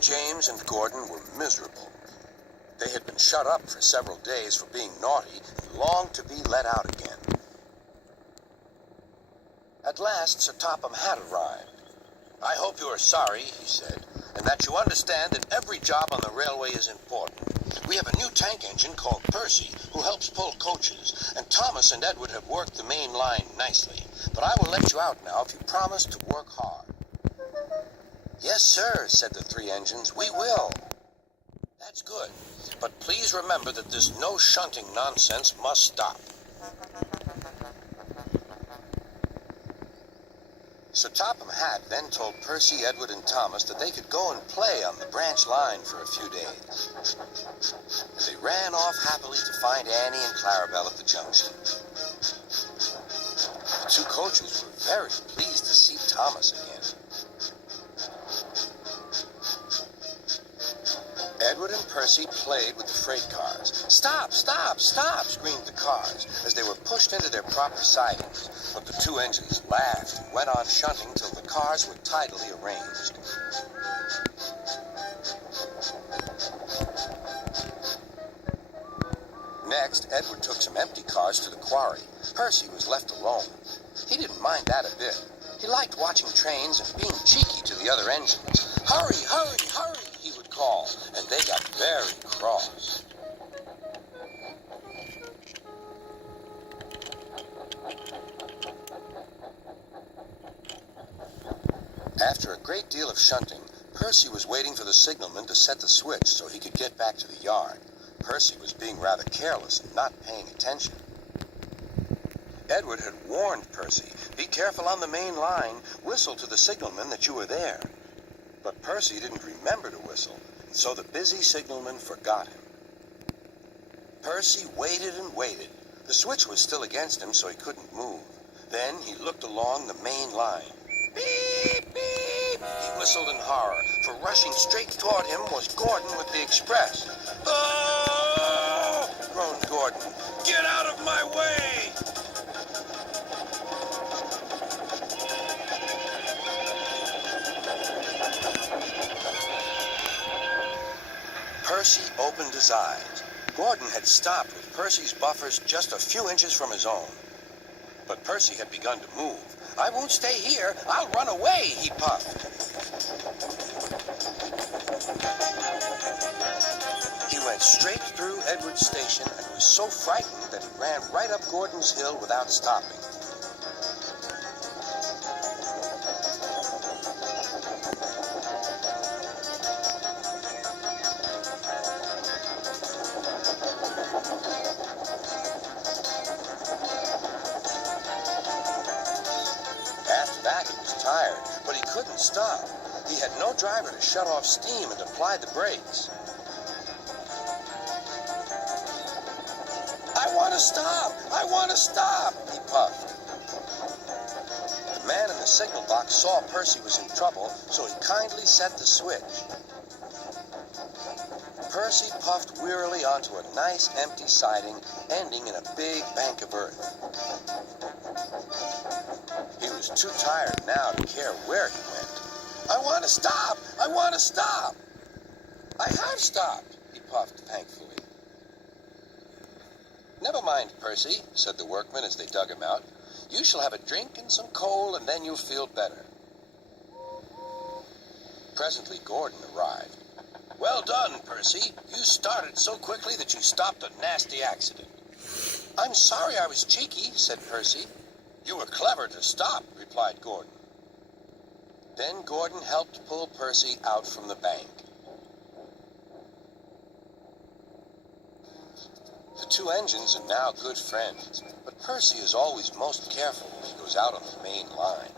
James and Gordon were miserable. They had been shut up for several days for being naughty and longed to be let out again. At last, Sir Topham had arrived. "I hope you are sorry," he said, "and that you understand that every job on the railway is important. We have a new tank engine called Percy, who helps pull coaches, and Thomas and Edward have worked the main line nicely. But I will let you out now if you promise to work hard." "Yes, sir," said the three engines, "we will." "That's good. But please remember that this no shunting nonsense must stop." Sir Topham Hatt then told Percy, Edward, and Thomas that they could go and play on the branch line for a few days. And they ran off happily to find Annie and Clarabelle at the junction. The two coaches were very pleased to see Thomas again. Edward and Percy played with the freight cars. "Stop, stop, stop," screamed the cars as they were pushed into their proper sidings. But the two engines laughed and went on shunting till the cars were tidily arranged. Next, Edward took some empty cars to the quarry. Percy was left alone. He didn't mind that a bit. He liked watching trains and being cheeky to the other engines. "Hurry, hurry, hurry," he would call, and they got very cross. After a great deal of shunting, Percy was waiting for the signalman to set the switch so he could get back to the yard. Percy was being rather careless and not paying attention. Edward had warned Percy, "Be careful on the main line, whistle to the signalman that you are there." But Percy didn't remember to whistle, and so the busy signalman forgot him. Percy waited and waited. The switch was still against him, so he couldn't move. Then he looked along the main line. "Beep, beep," he whistled in horror, for rushing straight toward him was Gordon with the express. "Oh!" groaned Gordon. "Get out of my way!" Percy opened his eyes. Gordon had stopped with Percy's buffers just a few inches from his own. But Percy had begun to move. "I won't stay here. I'll run away," he puffed. He went straight through Edward's station and was so frightened that he ran right up Gordon's hill without stopping. Tired, but he couldn't stop. He had no driver to shut off steam and apply the brakes. "I want to stop! I want to stop!" he puffed. The man in the signal box saw Percy was in trouble, so he kindly set the switch. Percy puffed wearily onto a nice empty siding, ending in a big bank of earth. He was too tired now to care where he went. "I want to stop! I want to stop!" "I have stopped," he puffed thankfully. "Never mind, Percy," said the workmen as they dug him out. "You shall have a drink and some coal, and then you'll feel better." Presently Gordon arrived. "Well done, Percy. You started so quickly that you stopped a nasty accident." "I'm sorry I was cheeky," said Percy. "You were clever to stop," replied Gordon. Then Gordon helped pull Percy out from the bank. The two engines are now good friends, but Percy is always most careful when he goes out on the main line.